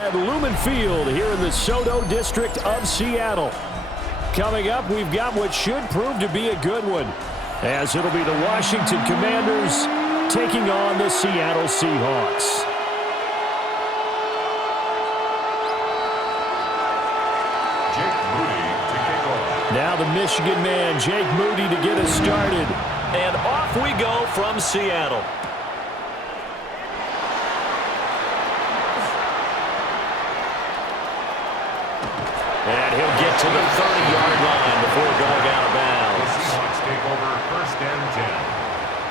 At Lumen Field here in the Soto district of Seattle. Coming up, we've got what should prove to be a good one, as it'll be the Washington Commanders taking on the Seattle Seahawks. Now the Michigan man, Jake Moody, to get us started. And off we go from Seattle. And he'll get to the 30-yard line before going out of bounds. The Seahawks take over 1st and 10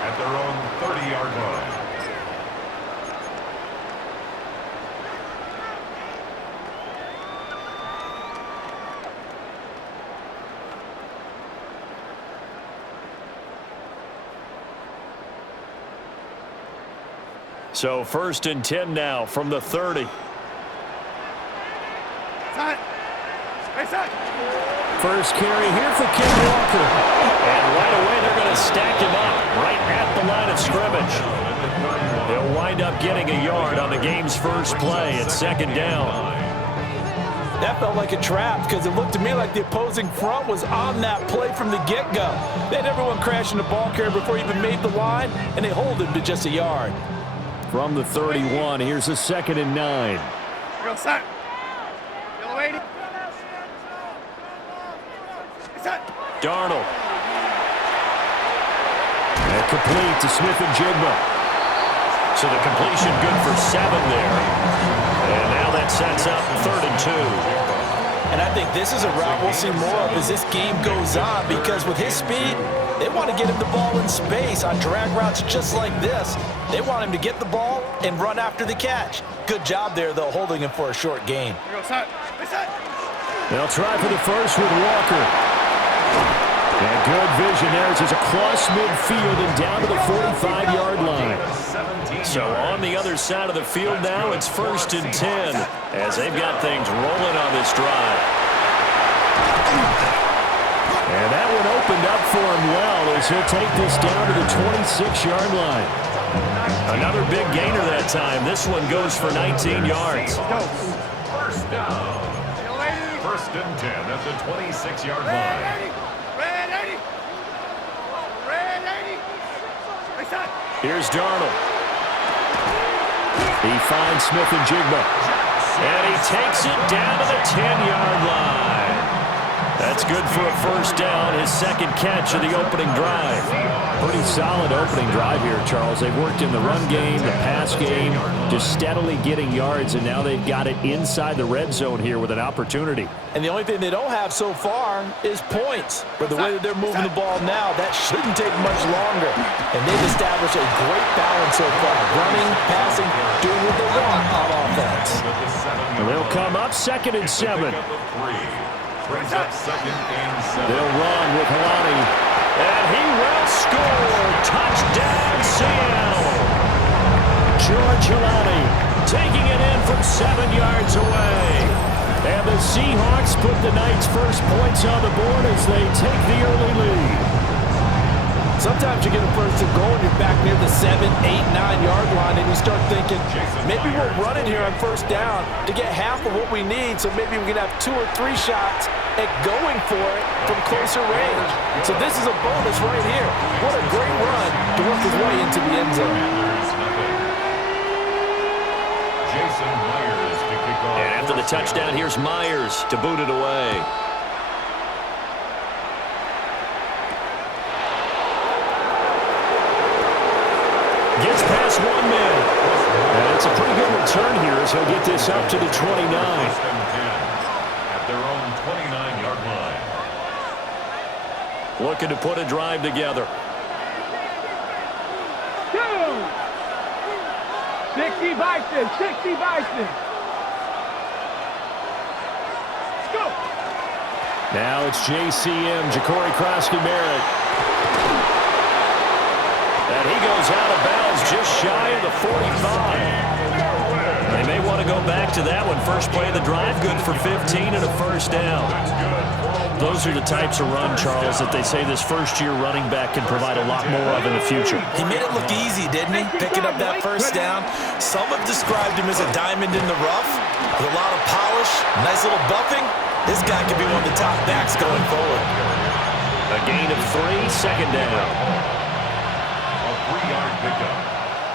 at their own 30-yard line. So 1st and 10 now from the 30. First carry here for Ken Walker. And right away they're going to stack him up right at the line of scrimmage. They'll wind up getting a yard on the game's first play at 2nd down. That felt like a trap because it looked to me like the opposing front was on that play from the get-go. They had everyone crashing the ball carrier before he even made the line, and they hold him to just a yard. From the 31, here's a 2nd and 9. Go, set. Yellow 80. Set. Darnold. And complete to Smith-Njigba. So the completion good for 7 there. And now that sets up 3rd and 2. And I think this is a route we'll see more of as this game goes on, because with his speed, they want to get him the ball in space on drag routes just like this. They want him to get the ball and run after the catch. Good job there, though, holding him for a short gain. Go, set. Set. They'll try for the first with Walker. And good vision there as he's across midfield and down to the 45-yard line. So on the other side of the field now, it's 1st and 10 as they've got things rolling on this drive. And that one opened up for him well as he'll take this down to the 26-yard line. Another big gainer that time. This one goes for 19 yards. First down. 1st and 10 at the 26-yard line. Red 80. Red 80. Here's Darnold. He finds Smith-Njigba. And he takes it down to the 10-yard line. That's good for a 1st down, his 2nd catch of the opening drive. Pretty solid opening drive here, Charles. They've worked in the run game, the pass game, just steadily getting yards, and now they've got it inside the red zone here with an opportunity. And the only thing they don't have so far is points. But the way that they're moving the ball now, that shouldn't take much longer. And they've established a great balance so far. Running, passing, doing what they want on offense. And they'll come up 2nd and 7. Brings up 2nd and 7. They'll run with Helani. And he will score. Touchdown, Seattle. George Helani taking it in from 7 yards away. And the Seahawks put the night's first points on the board as they take the early lead. Sometimes you get a 1st and goal and you're back near the 7, 8, 9-yard line, and you start thinking, maybe we'll run it here on 1st down to get half of what we need, so maybe we can have 2 or 3 shots at going for it from closer range. So this is a bonus right here. What a great run to work his way into the end zone. And after the touchdown, here's Myers to boot it away. Gets past 1 man. And it's a pretty good return here as he'll get this up to the 29. At their own 29-yard line. Looking to put a drive together. 60 Bison. 60 Bison. Let's go. Now it's JCM, Ja'Cory Krosky-Merritt. And he goes out of bounds just shy of the 45. They may want to go back to that one. First play of the drive, good for 15 and a 1st down. Those are the types of run, Charles, that they say this first-year running back can provide a lot more of in the future. He made it look easy, didn't he? Picking up that first down. Some have described him as a diamond in the rough with a lot of polish, nice little buffing. This guy could be one of the top backs going forward. A gain of 3, second down. A 3-yard pickup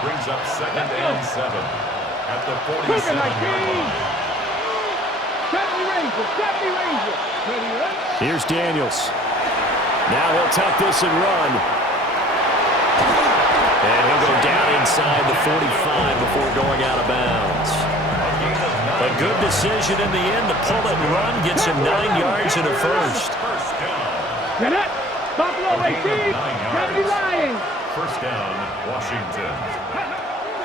brings up 2nd and 7 at the 47-yard line. Here's Daniels. Now he'll tuck this and run. And he'll go down inside the 45 before going out of bounds. A good decision in the end to pull it and run. Gets him 9 yards and a first. First down, Washington.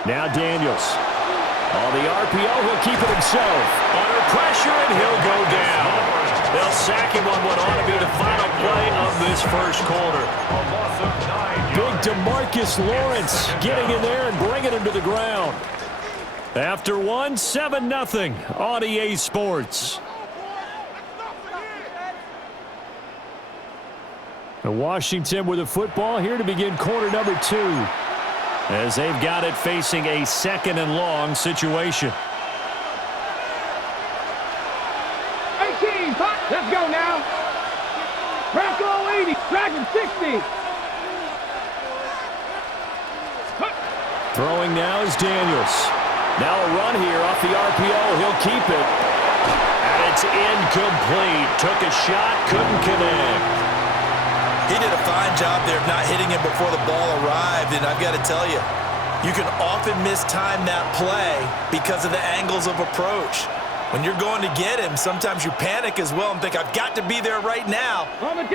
Now Daniels. On the RPO, he'll keep it himself. Under pressure, and he'll go down. They'll sack him on what ought to be the final play of this first quarter. A loss of 9 Big yards. DeMarcus Lawrence getting in there and bringing him to the ground. After 7-0 on EA Sports. And Washington with the football here to begin quarter number 2. As they've got it facing a 2nd and long situation. 18, let's go now. Bronco 80, Dragon 60. Throwing now is Daniels. Now a run here off the RPO. He'll keep it. And it's incomplete. Took a shot, couldn't connect. He did a fine job there of not hitting him before the ball arrived, and I've got to tell you, you can often mistime that play because of the angles of approach. When you're going to get him, sometimes you panic as well and think, I've got to be there right now.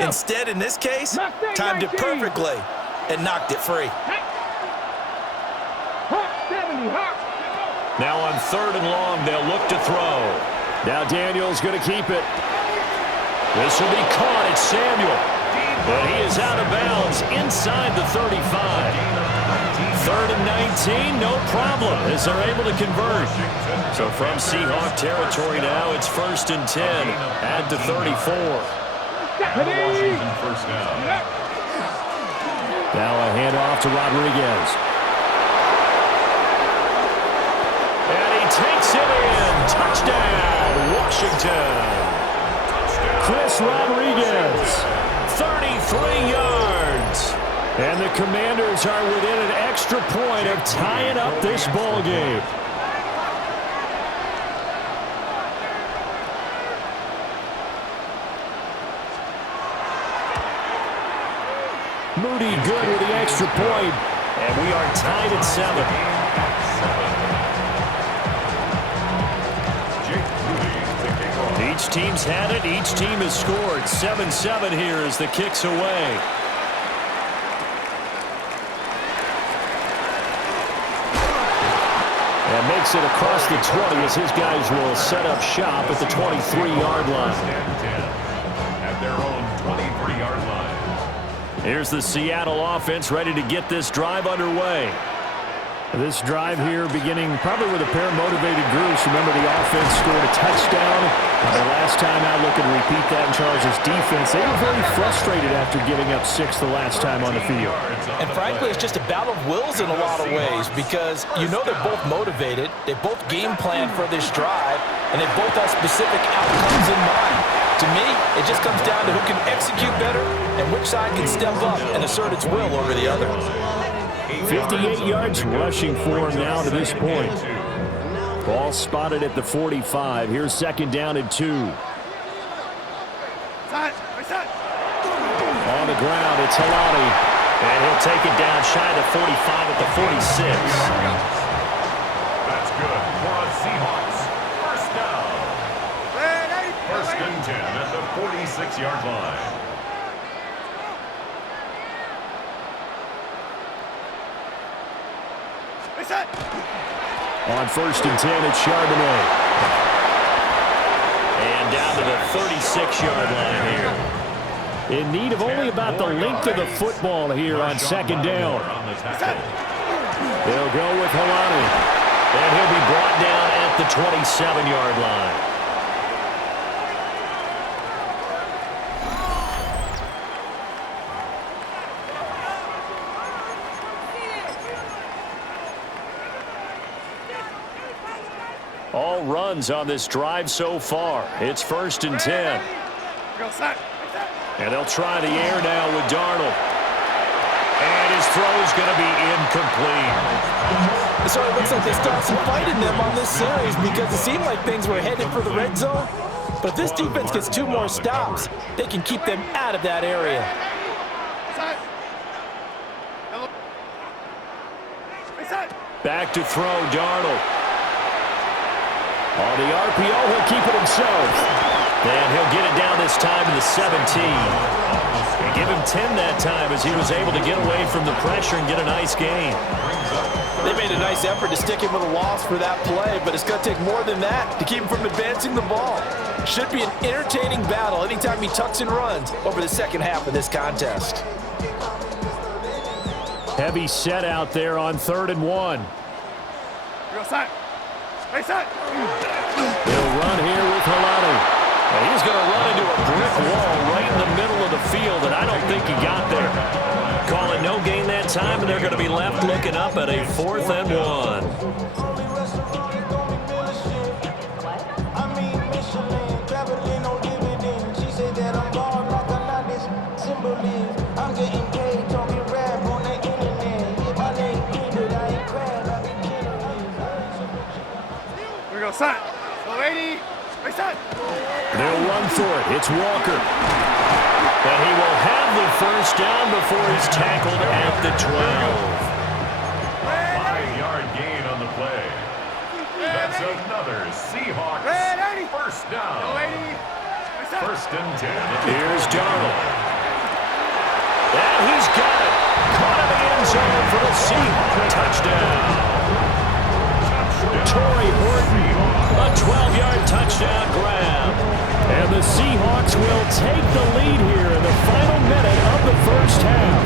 Instead, in this case, timed it perfectly and knocked it free. Now on 3rd and long, they'll look to throw. Now Daniels going to keep it. This will be caught. It's Samuel. But he is out of bounds inside the 35. 3rd and 19, no problem, as they're able to convert. So from Seahawk territory now, it's 1st and 10 at the 34. Washington first down. Now a handoff to Rodriguez. And he takes it in. Touchdown, Washington. Chris Rodriguez. 33 yards. And the Commanders are within an extra point of tying up this ball game. Moody good with the extra point. And we are tied at 7. Each team's had it. Each team has scored. 7-7 here as the kick's away. And makes it across the 20 as his guys will set up shop at the 23-yard line. At their own 23-yard line. Here's the Seattle offense ready to get this drive underway. This drive here beginning probably with a pair of motivated groups. Remember, the offense scored a touchdown. The last time out, looking to repeat that in Charles' defense. They were very frustrated after giving up 6 the last time on the field. And frankly, it's just a battle of wills in a lot of ways because you know they're both motivated. They both game plan for this drive, and they both have specific outcomes in mind. To me, it just comes down to who can execute better and which side can step up and assert its will over the other. 58 yards rushing for him now to this point. Ball spotted at the 45. Here's 2nd down and 2. On the ground, it's Halani. And he'll take it down shy of the 45 at the 46. That's good for a Seahawks. First down. 1st and 10 at the 46-yard line. On 1st and 10, it's Charbonnet. And down to the 36-yard line here. In need of only about the length of the football here on 2nd down. They'll go with Halani. And he'll be brought down at the 27-yard line. runs on this drive so far. It's 1st and 10. And they'll try the air now with Darnold. And his throw is going to be incomplete. So it looks like they start some fight in them on this series because it seemed like things were headed for the red zone. But if this defense gets 2 more stops, they can keep them out of that area. Back to throw, Darnold. On the RPO, he'll keep it himself. And he'll get it down this time to the 17. And give him 10 that time as he was able to get away from the pressure and get a nice gain. They made a nice effort to stick him with a loss for that play, but it's going to take more than that to keep him from advancing the ball. Should be an entertaining battle anytime he tucks and runs over the second half of this contest. Heavy set out there on 3rd and 1. He'll run here with Halani. And he's going to run into a brick wall right in the middle of the field, and I don't think he got there. Call it no gain that time, and they're going to be left looking up at a 4th and 1. They'll run for it. It's Walker. And he will have the 1st down before he's tackled at the 12. 5-yard gain on the play. That's another Seahawks 1st down. 1st and 10. Here's Darnold. And he's got it. Caught in the end zone for the Seahawks touchdown. Torrey Horton, a 12-yard touchdown grab. And the Seahawks will take the lead here in the final minute of the 1st half.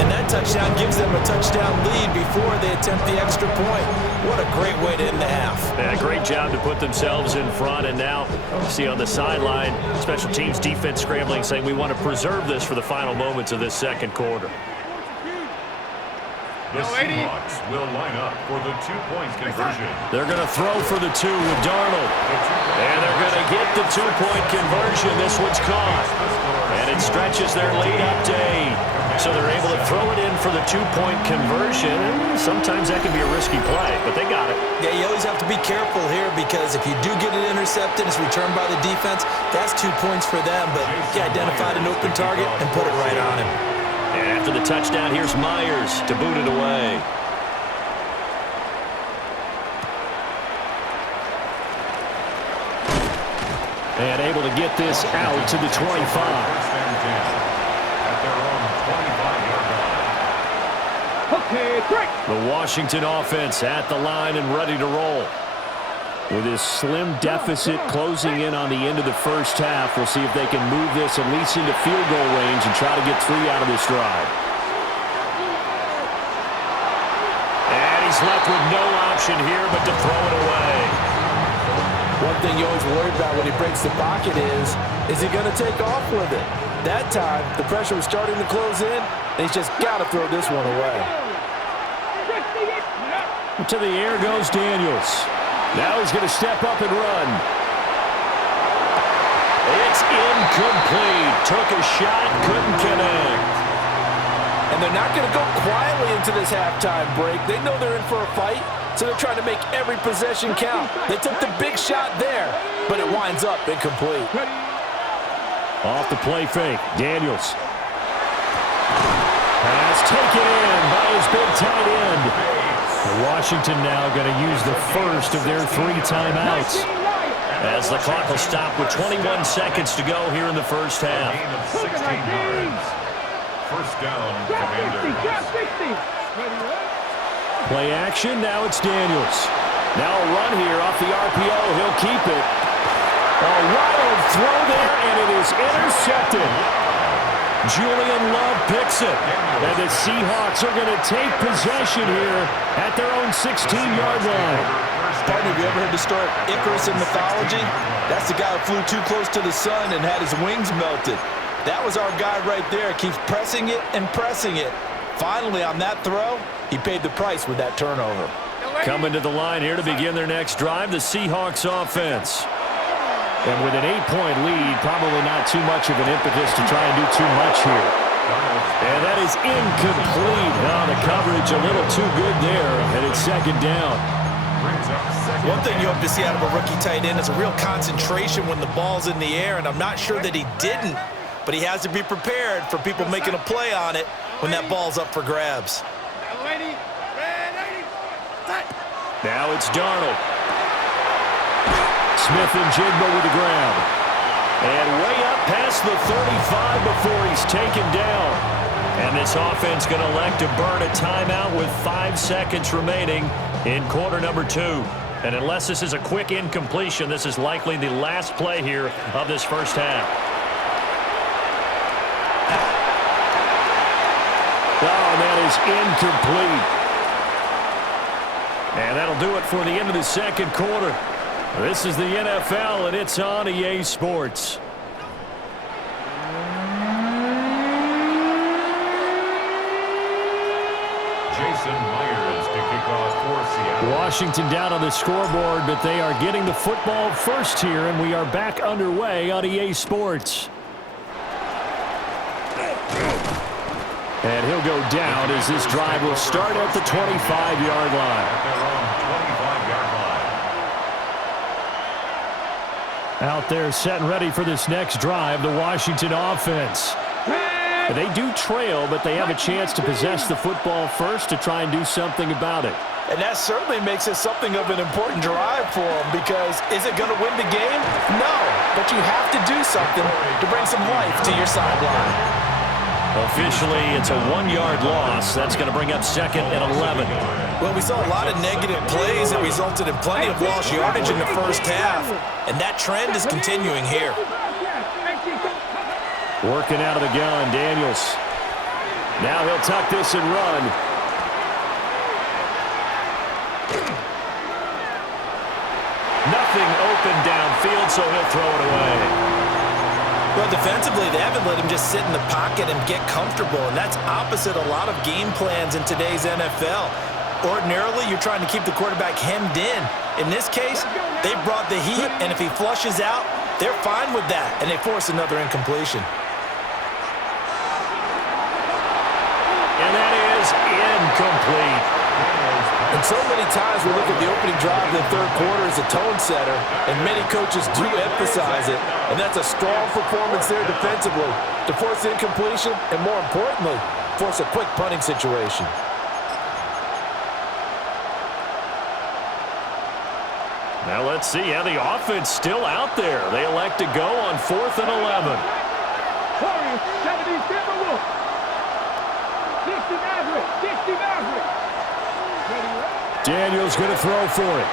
And that touchdown gives them a touchdown lead before they attempt the extra point. What a great way to end the half. Yeah, great job to put themselves in front. And now, see on the sideline, special teams defense scrambling, saying we want to preserve this for the final moments of this 2nd quarter. The Seahawks will line up for the 2-point conversion. They're going to throw for the 2 with Darnold. And they're going to get the 2-point conversion. This one's caught. And it stretches their lead up to 8. So they're able to throw it in for the 2-point conversion. And sometimes that can be a risky play, but they got it. Yeah, you always have to be careful here because if you do get it intercepted, it's returned by the defense, that's 2 points for them. But he identified an open target and put it right on him. And after the touchdown, here's Myers to boot it away. And able to get this out to the 25. At their own 25-yard line. Okay, break. The Washington offense at the line and ready to roll. With his slim deficit closing in on the end of the 1st half, we'll see if they can move this at least into field goal range and try to get 3 out of this drive. And he's left with no option here but to throw it away. One thing you always worry about when he breaks the pocket is he going to take off with it? That time, the pressure was starting to close in, and he's just got to throw this one away. To the air goes Daniels. Now he's going to step up and run. It's incomplete. Took a shot, couldn't connect. And they're not going to go quietly into this halftime break. They know they're in for a fight, so they're trying to make every possession count. They took the big shot there, but it winds up incomplete. Off the play fake, Daniels. Pass taken in by his big tight end. Washington now going to use the first of their 3 timeouts. As the clock will stop with 21 seconds to go here in the 1st half. Gain of 16 yards. 1st down, Commanders. Play action, now it's Daniels. Now a run here off the RPO, he'll keep it. A wild throw there, and it is intercepted. Julian Love picks it. And the Seahawks are going to take possession here at their own 16-yard line. Partner, have you ever heard the story of Icarus in mythology? That's the guy who flew too close to the sun and had his wings melted. That was our guy right there. Keeps pressing it and pressing it. Finally, on that throw, he paid the price with that turnover. Coming to the line here to begin their next drive, the Seahawks offense. And with an 8-point lead, probably not too much of an impetus to try and do too much here. And that is incomplete. Oh, the coverage a little too good there, and it's second down. One thing you hope to see out of a rookie tight end is a real concentration when the ball's in the air, and I'm not sure that he didn't, but he has to be prepared for people making a play on it when that ball's up for grabs. Now it's Darnold. Smith and Jigba with the grab. And way up past the 35 before he's taken down. And this offense going to elect to burn a timeout with 5 seconds remaining in quarter number 2. And unless this is a quick incompletion, this is likely the last play here of this first half. Oh, and that is incomplete. And that'll do it for the end of the second quarter. This is the NFL, and it's on EA Sports. Jason Myers to kick off for Seattle. Washington down on the scoreboard, but they are getting the football first here, and we are back underway on EA Sports. And he'll go down as this drive will start at the 25-yard line. At their own 25-yard line. Out there set and ready for this next drive, the Washington offense. They do trail, but they have a chance to possess the football first to try and do something about it. And that certainly makes it something of an important drive for them, because is it going to win the game? No, but you have to do something to bring some life to your sideline. Officially, it's a 1-yard loss. That's going to bring up second and 11. Well, we saw a lot of negative plays that resulted in plenty of lost yardage in the first half, and that trend is continuing here. Working out of the gun, Daniels. Now he'll tuck this and run. Nothing open downfield, so he'll throw it away. Well, defensively, they haven't let him just sit in the pocket and get comfortable, and that's opposite a lot of game plans in today's NFL. Ordinarily, you're trying to keep the quarterback hemmed in. In this case, they brought the heat, and if he flushes out, they're fine with that, and they force another incompletion. And that is incomplete. And so many times we look at the opening drive of the third quarter as a tone setter, and many coaches do emphasize it, and that's a strong performance there defensively to force incompletion and, more importantly, force a quick punting situation. Now let's see how the offense still out there. They elect to go on 4th and 11. 60 Maverick. Daniels going to throw for it.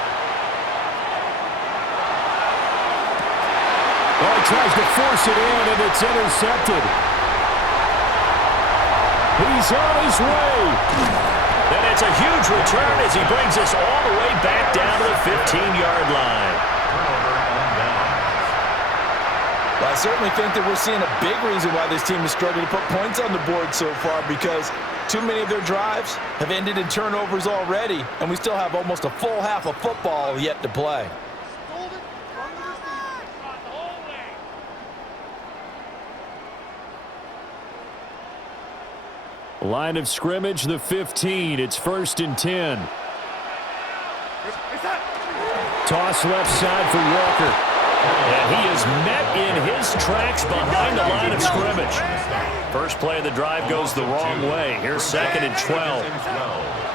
Oh, he tries to force it in, and it's intercepted. He's on his way. And it's a huge return as he brings us all the way back down to the 15-yard line. Well, I certainly think that we're seeing a big reason why this team is struggling to put points on the board so far, because too many of their drives have ended in turnovers already, and we still have almost a full half of football yet to play. Line of scrimmage, the 15. It's 1st and 10. Toss left side for Walker. And he is met in his tracks behind the line of scrimmage. First play of the drive goes the wrong way. Here's 2nd and 12.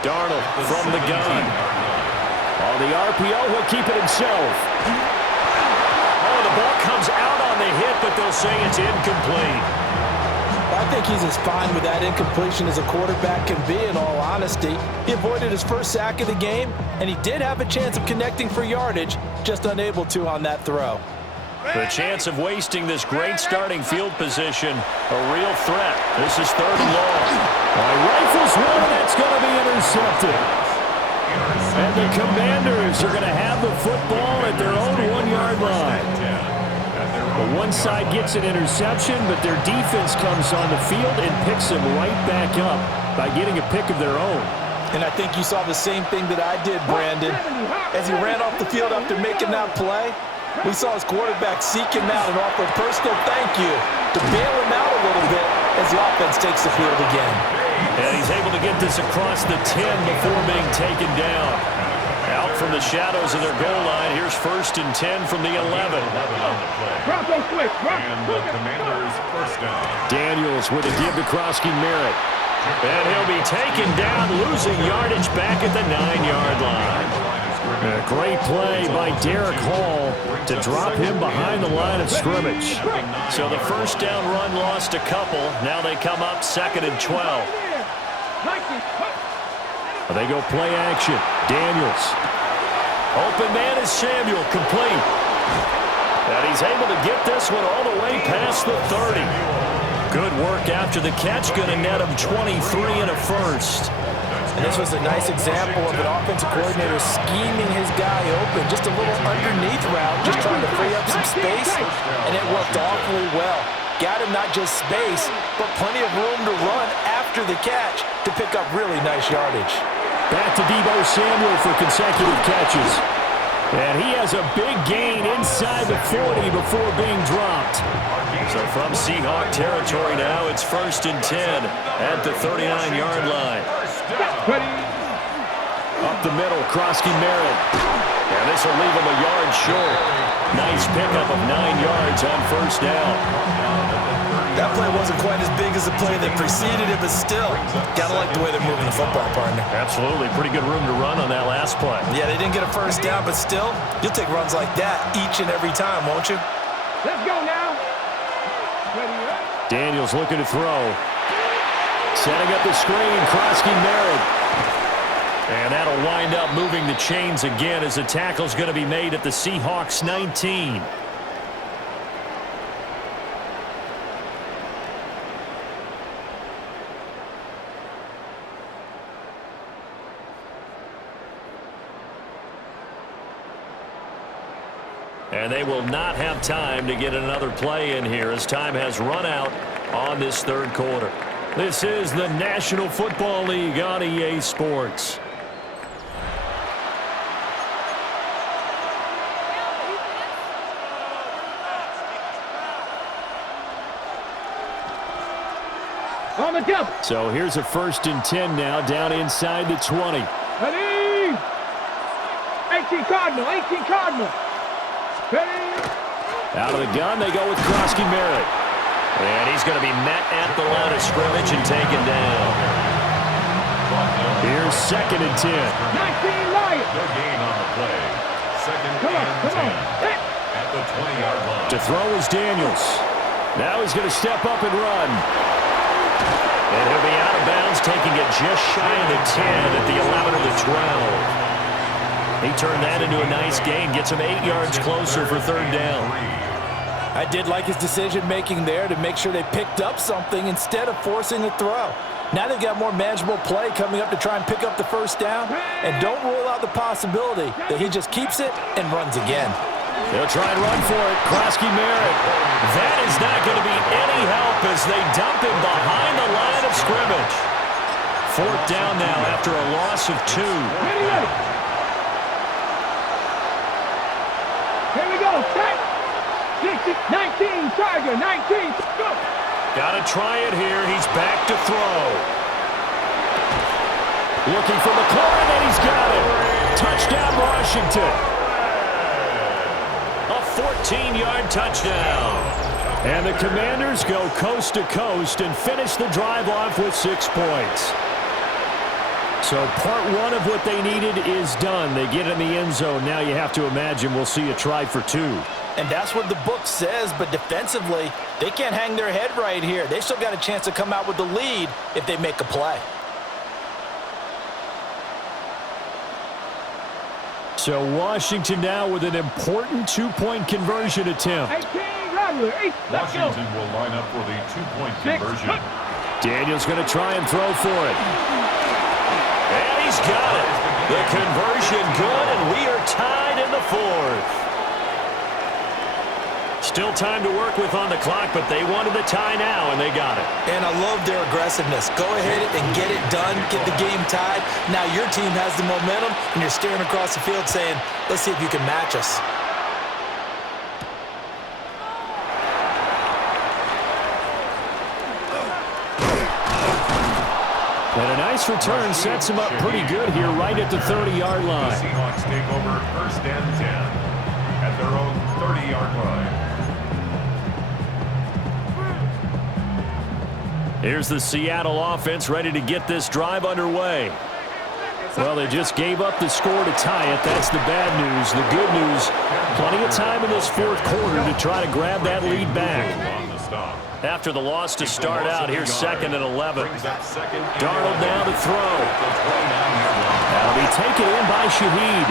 Darnold from the gun. On the RPO, he'll keep it himself. Oh, the ball comes out on the hit, but they'll say it's incomplete. I think he's as fine with that incompletion as a quarterback can be, in all honesty. He avoided his first sack of the game, and he did have a chance of connecting for yardage, just unable to on that throw. The chance of wasting this great starting field position, a real threat. This is 3rd and long. Rifles one, and that's going to be intercepted. And the Commanders are going to have the football at their own 1-yard line. Well, one side gets an interception, but their defense comes on the field and picks them right back up by getting a pick of their own. And I think you saw the same thing that I did, Brandon. As he ran off the field after making that play, we saw his quarterback seek him out and offer a personal thank you to bail him out a little bit as the offense takes the field again. And he's able to get this across the 10 before being taken down. Out from the shadows of their goal line, here's 1st and 10 from the 11. Bronco quick. And the Commanders first down. Daniels with a give to Krosky Merritt. And he'll be taken down, losing yardage back at the 9-yard line. A great play by Derek Hall to drop him behind the line of scrimmage. So the first down run lost a couple. Now they come up 2nd and 12. They go play action. Daniels. Open man is Samuel, complete. And he's able to get this one all the way past the 30. Good work after the catch, going to net him 23 and a first. And this was a nice example of an offensive coordinator scheming his guy open. Just a little underneath route, just trying to free up some space, and it worked awfully well. Got him not just space, but plenty of room to run after the catch to pick up really nice yardage. Back to Deebo Samuel for consecutive catches. And he has a big gain inside the 40 before being dropped. So from Seahawk territory now, it's 1st and 10 at the 39-yard line. Up the middle, Krosky Merritt. And this will leave him a yard short. Nice pickup of 9 yards on 1st down. That play wasn't quite as big as the play that preceded it, but still, gotta like the way they're moving the football, partner. Absolutely. Pretty good room to run on that last play. Yeah, they didn't get a first down, but still, you'll take runs like that each and every time, won't you? Let's go now. Daniels looking to throw. Setting up the screen, Krosky Merritt. And that'll wind up moving the chains again as the tackle's going to be made at the Seahawks 19. And they will not have time to get another play in here as time has run out on this 3rd quarter. This is the National Football League on EA Sports. On the jump. So here's a 1st and 10 now, down inside the 20. Ready? 18 Cardinal. 18 Cardinal. Ready? Out of the gun, they go with Krosky Merritt. And he's going to be met at the line of scrimmage and taken down. Here's 2nd and 10. 19 Lions. No gain on the play. 2nd Come on, and come 10. on. Hit. At the 20-yard line. To throw is Daniels. Now he's going to step up and run. And he'll be out of bounds, taking it just shy of the 10 at the 11 or the 12. He turned that into a nice gain, gets him 8 yards closer for 3rd down. I did like his decision-making there to make sure they picked up something instead of forcing the throw. Now they've got more manageable play coming up to try and pick up the 1st down, and don't rule out the possibility that he just keeps it and runs again. They'll try and run for it. Krosky Merritt. That is not going to be any help as they dump him behind the line of scrimmage. 4th down now after a loss of 2. Ready. Here we go. Set. 19 Tiger. 19. Go. Got to try it here. He's back to throw. Looking for McLaurin, and he's got it. Touchdown, Washington. A 14-yard touchdown. And the Commanders go coast to coast and finish the drive off with 6 points. So part 1 of what they needed is done. They get in the end zone. Now you have to imagine we'll see a try for 2. And that's what the book says, but defensively, they can't hang their head right here. They still got a chance to come out with the lead if they make a play. So Washington now with an important 2-point conversion attempt. 18 Rattler. Let's go. Washington will line up for the 2-point conversion. Daniels going to try and throw for it. And he's got it. The conversion good, and we are tied in the 4th. Still time to work with on the clock, but they wanted the tie now, and they got it. And I love their aggressiveness. Go ahead and get it done, get the game tied. Now your team has the momentum, and you're staring across the field saying, let's see if you can match us. And a nice return sets him up pretty good here right at the 30-yard line. The Seahawks take over 1st and 10 at their own 30-yard line. Here's the Seattle offense ready to get this drive underway. Well, they just gave up the score to tie it. That's the bad news. The good news, plenty of time in this fourth quarter to try to grab that lead back. After the loss to start out, here's 2nd and 11. Darnold now to throw. That'll be taken in by Shaheed.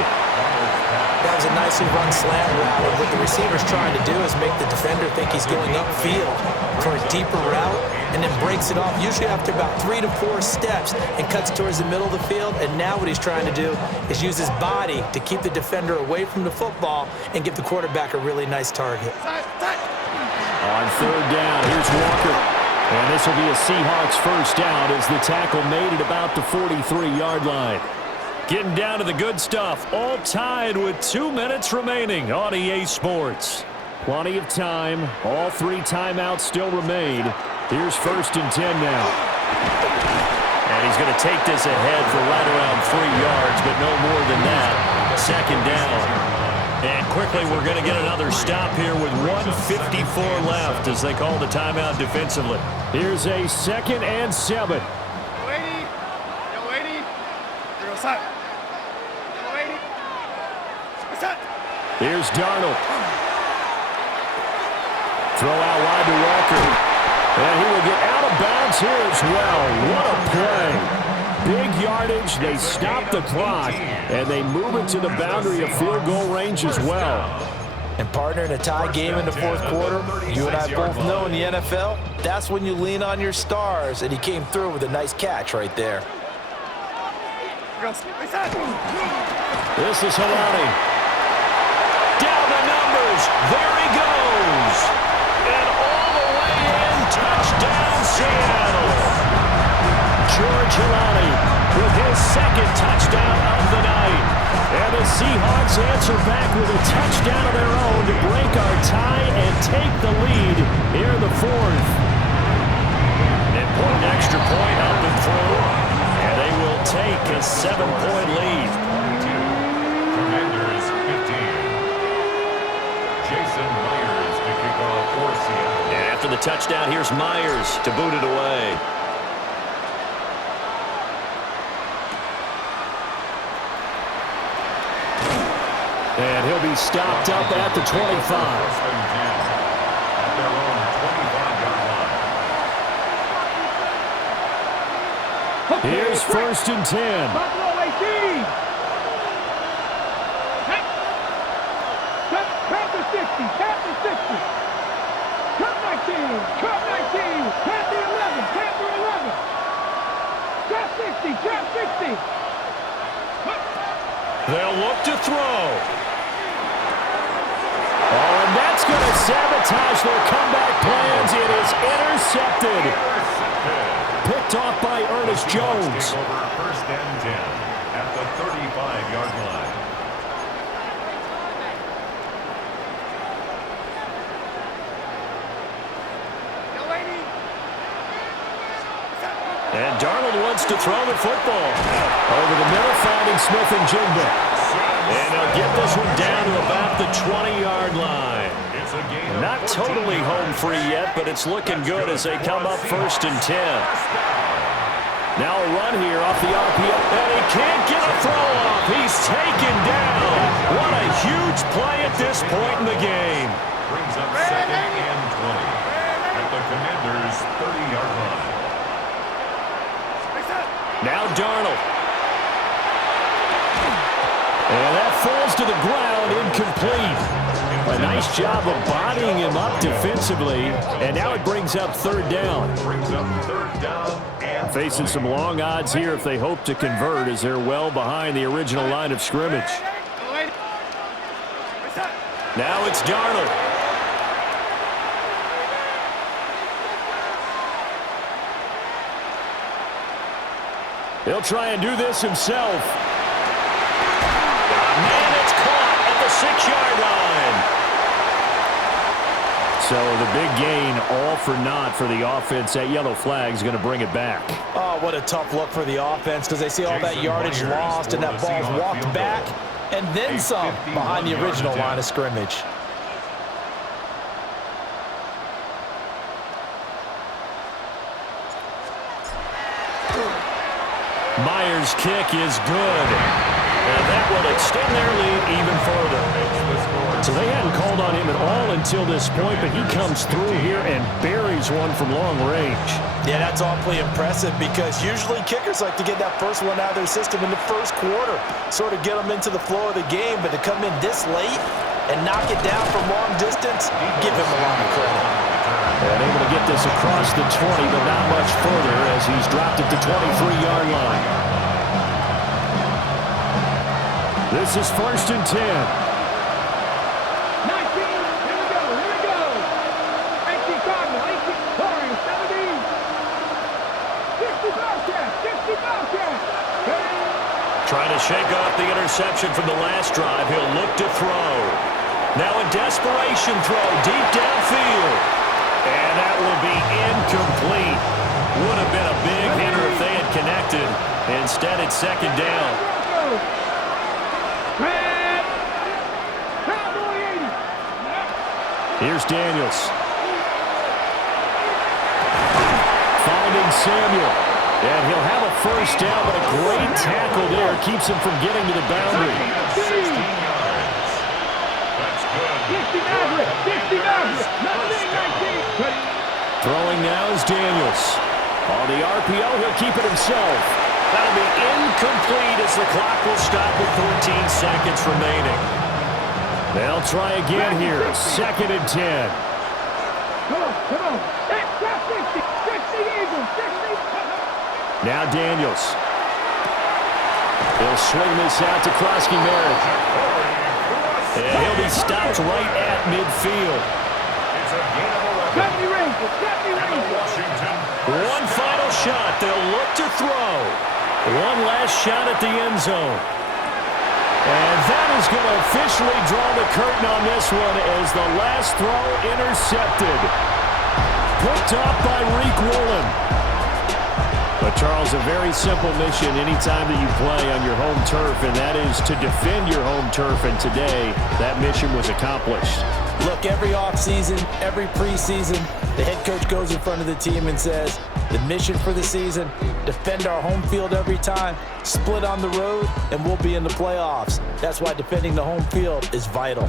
That was a nicely run slant route. And what the receiver's trying to do is make the defender think he's going upfield for a deeper route and then breaks it off, usually after about 3 to 4 steps, and cuts towards the middle of the field. And now what he's trying to do is use his body to keep the defender away from the football and give the quarterback a really nice target. On 3rd down, here's Walker. And this will be a Seahawks first down as the tackle made at about the 43-yard line. Getting down to the good stuff, all tied with 2 minutes remaining on EA Sports. Plenty of time. All 3 timeouts still remain. Here's 1st and 10 now. And he's going to take this ahead for right around 3 yards, but no more than that. 2nd down. And quickly, we're going to get another stop here with 1:54 left as they call the timeout defensively. Here's a 2nd and 7. Here's Darnold. Throw out wide to Walker. And he will get out of bounds here as well. What a play. Big yardage. They stop the clock, and they move it to the boundary of field goal range as well. And partner, in a tie game in the fourth quarter, you and I both know in the NFL, that's when you lean on your stars, and he came through with a nice catch right there. This is Hilani. Down the numbers. There he goes. And all the way in. Touchdown, Seattle. George Hilani with his 2nd touchdown of the night. And the Seahawks answer back with a touchdown of their own to break our tie and take the lead here in the 4th. Important extra point up and through. And they will take a 7-point lead. 22. Commanders 15. Jason Myers to kick off for Seattle. And after the touchdown, here's Myers to boot it away. And he'll be stopped up at the 25. At their own 25-yard line. Here's 1st and 10. Buffalo 18. Cut the 60. Cut the 60. Cut 19. Cut 19. Cut the 11. Cut the 11. Cut 60. Cut 60. They'll look to throw. Oh, and that's going to sabotage their comeback plans. It is intercepted. Picked off by Ernest Jones. Take over 1st and 10 at the 35-yard line. And Darnold wants to throw the football. Over the middle, finding Smith and Jigba. And they'll get this one down to about the 20-yard line. Not totally home free yet, but it's looking good as they come up 1st and 10. Now a run here off the RPO. And he can't get a throw off. He's taken down. What a huge play at this point in the game. Brings up 2nd and 20 at the Commanders' 30-yard line. Now Darnold. And that falls to the ground, incomplete. A nice job of bodying him up defensively. And now it brings up 3rd down. Brings up 3rd down and Facing some long odds here if they hope to convert as they're well behind the original line of scrimmage. Now it's Darnold. He'll try and do this himself. Man, it's caught at the 6-yard line. So the big gain, all for naught for the offense. That yellow flag is going to bring it back. Oh, what a tough look for the offense because they see all that yardage lost and that ball's walked back and then some behind the original line of scrimmage. Myers' kick is good. And that will extend their lead even further. So they hadn't called on him at all until this point, but he comes through here and buries one from long range. Yeah, that's awfully impressive because usually kickers like to get that first one out of their system in the first quarter, sort of get them into the flow of the game, but to come in this late and knock it down from long distance, give him a lot of credit. And able to get this across the 20, but not much further as he's dropped at the 23-yard line. This is 1st and 10. 19, here we go. 18 Cardinal, 18 Torrey, 17. 60 Bobcat, 60 Bobcat. Trying to shake off the interception from the last drive. He'll look to throw. Now a desperation throw deep downfield. And that will be incomplete. Would have been a big hitter if they had connected. Instead, it's 2nd down. Here's Daniels. Finding Samuel. And he'll have a 1st down, but a great tackle there keeps him from getting to the boundary. 16 yards. That's good. 60 Maverick, 60 Maverick. 19. Throwing now is Daniels. On the RPO, he'll keep it himself. That'll be incomplete as the clock will stop with 14 seconds remaining. They'll try again here. 2nd and 10. Come on. That's 60. 60 Eagles, 60. Now Daniels. He'll swing this out to Krosky Merritt. And he'll be stopped right at midfield. It's a gain of 11. 70 Rangers, 70 Rangers. Washington. One final shot. They'll look to throw. One last shot at the end zone. And that is going to officially draw the curtain on this one as the last throw intercepted. Picked off by Reek Woolen. But, Charles, a very simple mission anytime that you play on your home turf, and that is to defend your home turf. And today, that mission was accomplished. Look, every offseason, every preseason, the head coach goes in front of the team and says, the mission for the season, defend our home field every time, split on the road, and we'll be in the playoffs. That's why defending the home field is vital.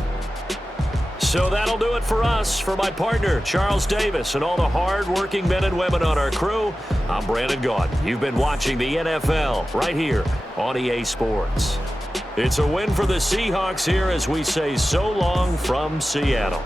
So that'll do it for us. For my partner, Charles Davis, and all the hard-working men and women on our crew, I'm Brandon Gaudin. You've been watching the NFL right here on EA Sports. It's a win for the Seahawks here as we say so long from Seattle.